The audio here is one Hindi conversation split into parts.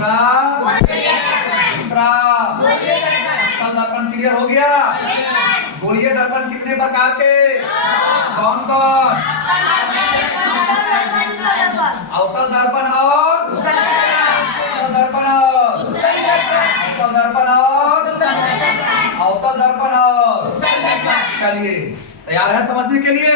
दूसरा उत्तल दर्पण क्लियर हो गया। गोलीय दर्पण कितने प्रकार के, कौन कौन? अवतल दर्पण और उत्तल दर्पण और उत्तल दर्पण और अवतल दर्पण और। चलिए तैयार है समझने के लिए?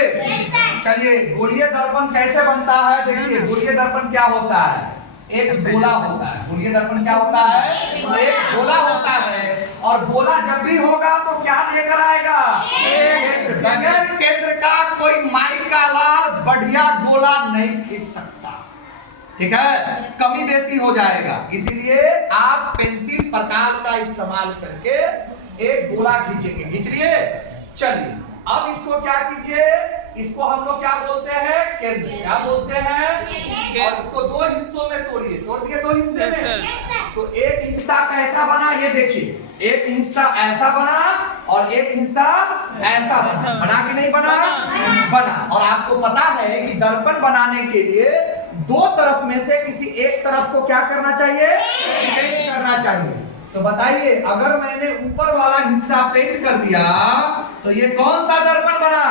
चलिए गोलीय दर्पण कैसे बनता है देखिए। गोलीय दर्पण क्या होता है, एक गोला होता है। गोलीय दर्पण क्या होता है, एक गोला होता है। और गोला जब भी होगा तो क्या लेकर आएगा, एक गगन केंद्र का कोई माइक का लाल बढ़िया गोला नहीं खींच सकता, ठीक है, कमी बेसी हो जाएगा। इसीलिए आप पेंसिल प्रकार का इस्तेमाल करके एक गोला खींचेंगे। खींच लिए? चलिए अब इसको क्या कीजिए, इसको हम लोग क्या बोलते हैं, केंद्र। क्या बोलते हैं? और इसको दो हिस्सों में तोड़िए। तोड़ दिए दो हिस्से में। तो एक हिस्सा कैसा बना ये देखिए, एक हिस्सा ऐसा बना और एक हिस्सा ऐसा बना। बना कि नहीं बना? बना। और आपको पता है कि दर्पण बनाने के लिए दो तरफ में से किसी एक तरफ को क्या करना चाहिए, पेंट करना चाहिए। तो बताइए अगर मैंने ऊपर वाला हिस्सा पेंट कर दिया तो ये कौन सा दर्पण बना?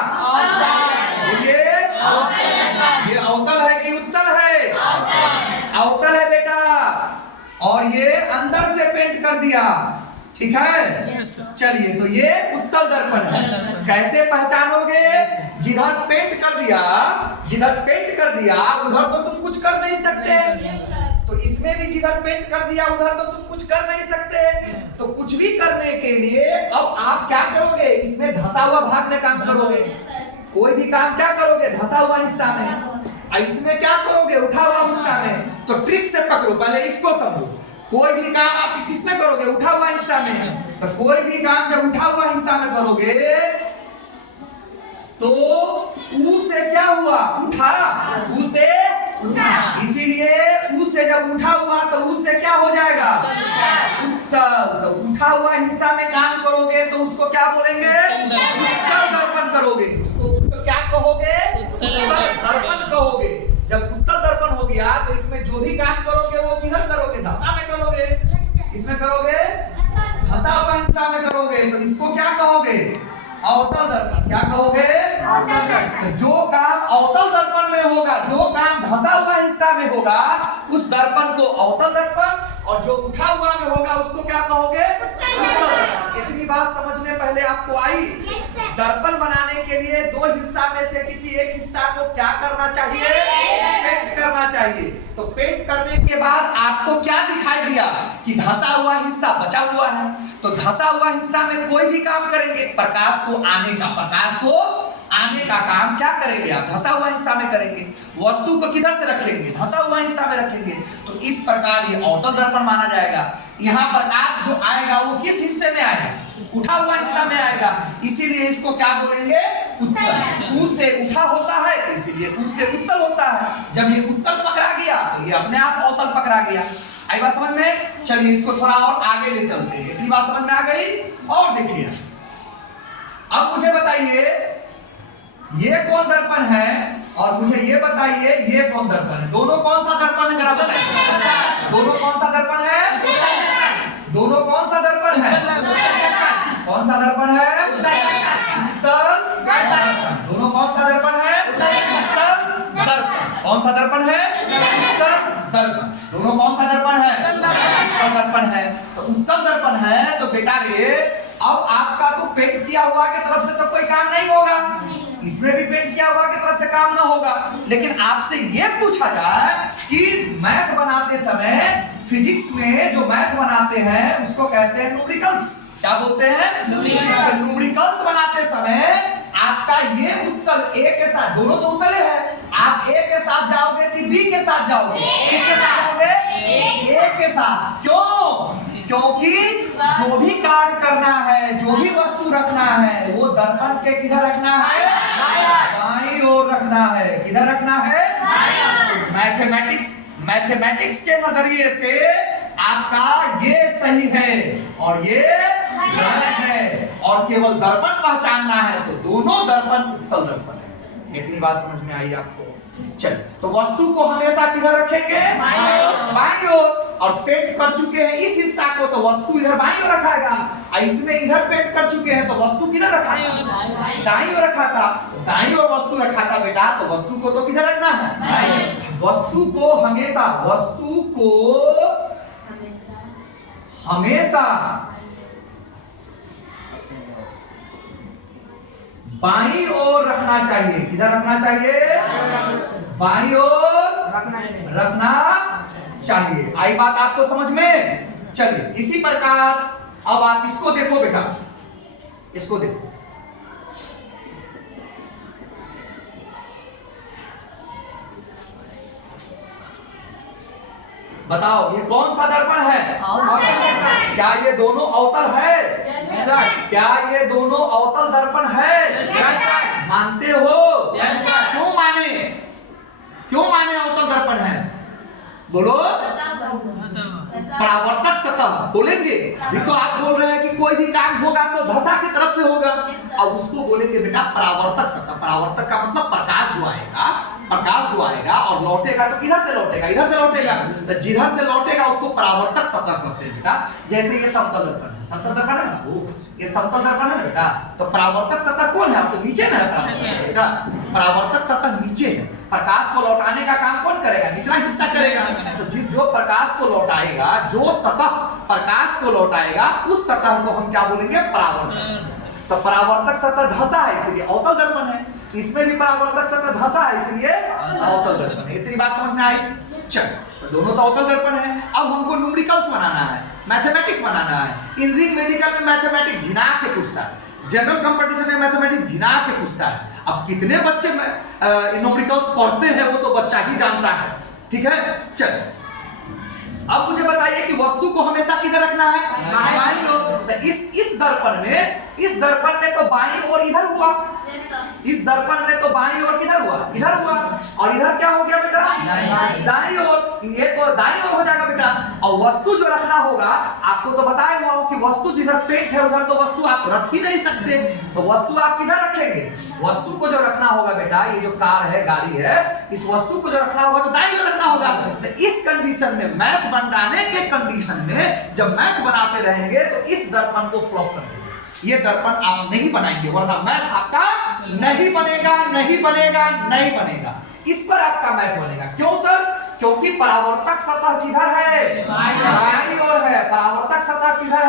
ये अवतल है कि उत्तल है? अवतल है बेटा। और ये अंदर से पेंट कर दिया, ठीक है। चलिए तो ये उत्तल दर्पण है। कैसे पहचानोगे? जिधर पेंट कर दिया, जिधर पेंट कर दिया उधर तो तुम कुछ कर नहीं सकते, तो इसमें भी जिधर पेंट कर दिया उधर तो तुम कुछ कर नहीं सकते। तो कुछ भी करने के लिए अब आप क्या करोगे, इसमें धंसा हुआ भाग में काम करोगे। कोई भी काम क्या करोगे, धंसा हुआ हिस्सा में। इसमें क्या करोगे, उठा हुआ हिस्सा में। तो ट्रिक से पकड़ो, पहले इसको समझो। कोई भी काम आप किसमें करोगे, उठा हुआ हिस्सा में। तो कोई भी काम जब उठा हुआ हिस्सा में करोगे तो ऊ से क्या हुआ, उठा, ऊ से उठा। इसीलिए ऊ से जब उठा हुआ तो ऊ से क्या हो जाएगा, उत्तल। तो उठा हुआ हिस्सा में काम करोगे तो उसको क्या बोलेंगे, उत्तल दर्पण करोगे। उसको क्या कहोगे, उत्तल दर्पण कहोगे। जब उत्तल दर्पण हो गया तो इसमें जो भी काम करोगे वो किधर करोगे, धंसा में करोगे। इसमें करोगे, धंसा हुआ हिस्सा में करोगे। तो इसको क्या कहोगे, अवतल दर्पण। क्या कहोगे, तो जो काम अवतल दर्पण में होगा, जो काम धंसा हुआ हिस्सा में होगा उस दर्पण को अवतल दर्पण, और जो उठा हुआ में होगा उसको क्या कहोगे, उत्तल दर्पण। इतनी बात समझ में पहले आपको आई? दर्पण बनाने के लिए दो हिस्सा में से किसी एक हिस्सा को क्या करना चाहिए, पेंट करना चाहिए। तो पेंट करने के बाद आपको क्या दिखाई दिया कि धंसा हुआ हिस्सा बचा हुआ है। तो धंसा हुआ हिस्सा में कोई भी काम करेंगे, प्रकाश को आने का काम क्या करेंगे आप, धंसा हुआ हिस्सा में करेंगे। वस्तु को किधर से रखेंगे, धंसा हुआ हिस्सा में रखेंगे। तो इस प्रकार ये अवतल दर्पण माना जाएगा। यहाँ प्रकाश जो आएगा वो किस हिस्से में आएगा, उठा हुआ हिस्सा में आएगा। इसीलिए इसको क्या बोलेंगे, उत्तल। ऊ से उठा होता है तो इसीलिए ऊ से उत्तल होता है। जब ये उत्तल पकड़ा गया तो ये अपने आप अवतल पकड़ा गया। आई बात समझ में? चलिए इसको थोड़ा और आगे ले चलते हैं। इतनी बात समझ में आ गई? और देखिए अब मुझे बताइए ये कौन दर्पण है और मुझे ये बताइए ये कौन दर्पण है। दोनों कौन सा दर्पण है जरा बताइए। दोनों कौन सा दर्पण है, दोनों कौन सा दर्पण है, कौन सा दर्पण है, उत्तल दर्पण। दोनों कौन सा दर्पण है, उत्तल दर्पण। कौन सा दर्पण है, उत्तल दर्पण। दोनों कौन सा दर्पण है, उत्तल दर्पण है। तो उत्तल दर्पण है तो बेटा ये अब आपका तो पेंट किया हुआ की तरफ से तो कोई काम नहीं होगा, इसमें भी पेंट किया हुआ की तरफ से काम ना होगा। लेकिन आपसे ये पूछा जाए कि मैथ बनाते समय, फिजिक्स में जो मैथ बनाते हैं उसको कहते हैं न्यूमेरिकल्स। क्या बोलते हैं, न्यूमेरिकल्स बनाते समय आपका ये उत्तल ए के साथ, दोनों तो उत्तल है, आप ए के साथ जाओगे कि बी के साथ जाओगे, किसके साथ जाओगे, ए के साथ। क्यों? क्योंकि जो भी कार्य करना है, जो भी वस्तु रखना है वो दर्पण के किधर रखना है, बाईं ओर रखना है। किधर रखना है, मैथमेटिक्स के नजरिए से आपका ये सही है और ये गलत है, और केवल दर्पण पहचानना है तो दोनों दर्पण उत्तल दर्पण है। इतनी बात समझ में आई आपको? चल, तो वस्तु को हमेशा किधर रखेंगे? बाईं ओर। और पेंट कर चुके हैं इस हिस्सा को, तो वस्तु इधर बाईं ओर रखाएगा। और इसमें इधर पेंट कर चुके हैं, तो वस्तु किधर रखा था? दाईं ओर रखा था। दाईं ओर वस्तु रखा था बेटा, तो वस्तु को तो किधर रखना है? वस्तु को हमेशा बाईं ओर रखना चाहिए। किधर रखना चाहिए? बाईं ओर रखना चाहिए। आई बात आपको समझ में? चलिए, इसी प्रकार अब आप इसको देखो बेटा, इसको देखो। बताओ ये कौन सा दर्पण है? क्या ये दोनों अवतल है? क्या ये दोनों अवतल दर्पण है? मानते हो? क्यों माने अवतल दर्पण है? बोलो। परावर्तक सतह बोलेंगे। ये तो आप बोल रहे हैं कि कोई भी काम होगा तो धसा की तरफ से होगा। अब उसको बोलेंगे बेटा परावर्तक सतह। परावर्तक का मतलब प्रकाश जो आएगा और लौटेगा तो किधर से लौटेगा? इधर से लौटेगा। तो जिधर से लौटेगा उसको परावर्तक सतह कहते हैं बेटा। जैसे ये समतल दर्पण है, समतल दर्पण है ना वो, ये समतल दर्पण है ना बेटा। तो परावर्तक सतह कौन है? अब तो नीचे ना है परावर्तक सतह बेटा। परावर्तक सतह नीचे है। प्रकाश को लौटाने का काम कौन करेगा? निचला हिस्सा करेगा। तो जो प्रकाश को लौटाएगा, जो सतह प्रकाश को लौटाएगा, उस सतह को हम क्या बोलेंगे? परावर्तक सतह। तो परावर्तक सतह धसा है, इसलिए अवतल दर्पण है। इसमें भी परावर्तक सतह धसा है, इसलिए अवतल दर्पण है। इतनी बात समझ में आई? चल, तो दोनों तो अवतल दर्पण है। अब हमको न्यूमेरिकल्स बनाना है, मैथमेटिक्स बनाना है। इंजीनियरिंग मेडिकल में मैथमेटिक्स घिना के पूछता है, जनरल कंपटीशन में मैथमेटिक्स घिना के पूछता है। अब कितने बच्चे न्यूमेरिकल्स पढ़ते हैं वो तो बच्चा ही जानता है, ठीक है। चल, अब मुझे बताइए कि वस्तु को हमेशा किधर रखना है? बाईं ओर। तो इस दर्पण में तो बाईं ओर इधर हुआ। इस दर्पण में तो बाईं ओर किधर हुआ? इधर हुआ। और इधर क्या हो गया बेटा? दाईं ओर। ये तो दाईं ओर हो जाएगा बेटा। और वस्तु जो रखना होगा, आपको तो बताया हुआ हो कि वस्तु जिधर पेंट है उधर तो वस्तु आप रख ही नहीं सकते। तो वस्तु आप किधर रखेंगे? वस्तु को जो रखना होगा बेटा, ये जो कार है, गाड़ी है, इस वस्तु को जो रखना होगा तो दाईं ओर रखना होगा। तो इस कंडीशन में, मैथ बनाने के कंडीशन में, जब मैथ बनाते रहेंगे तो इस दर्पण को फ्लॉप कर देंगे। ये दर्पण आप नहीं बनाएंगे, वरना मैथ आपका नहीं बनेगा। इस पर आपका मैथ बनेगा। क्यों सर? क्योंकि परावर्तक सतह किधर है? बाईं ओर है। परावर्तक सतह किधर है?